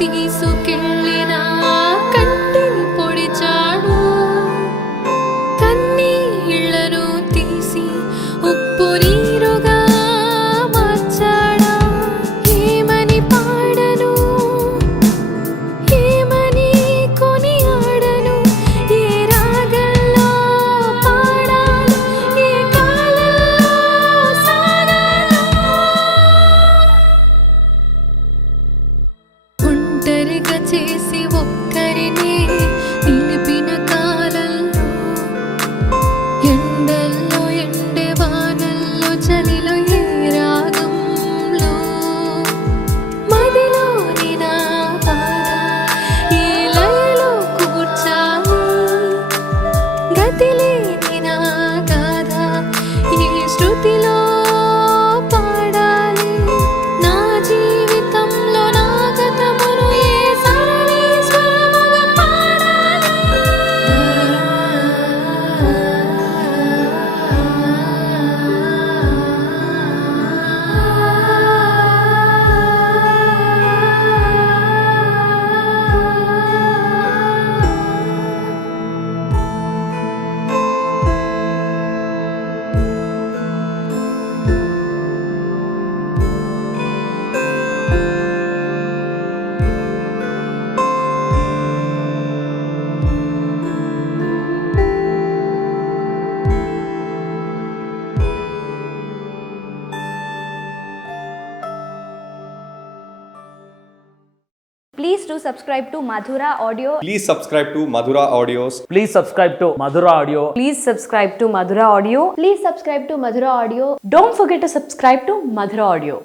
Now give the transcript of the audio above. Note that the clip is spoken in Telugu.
తీసుకెళ్ళిన కంటిని పొడిచాడు, కన్నీళ్లను తీసి ఉప్పు నీరుగా మార్చాడా. ఏమని పాడను, ఏమని కొనియాడను, ఏ రాగంలో పాడాలి, ఏ కాలంలో సాగాలో. ఒంటరిగా చేసి ఒక్కరినే నిలిపిన కాలంలో, ఎండల్లో ఎండే వానల్లో చలిలో ఏ రాగంలో, మదిలోని నా బాధ ఈ లయలో కూర్చాలి, గతిలేని నా గాథ ఈ శృతిలో పాడాలి. నా జీవితంలో నా గతమును ఏ సరళి స్వరముగా పాడాలి. Please do subscribe to Madhura Audio. Please subscribe to Madhura Audios. Please subscribe to Madhura Audio. Please subscribe to Madhura Audio. Please subscribe to Madhura Audio. Don't forget to subscribe to Madhura Audio.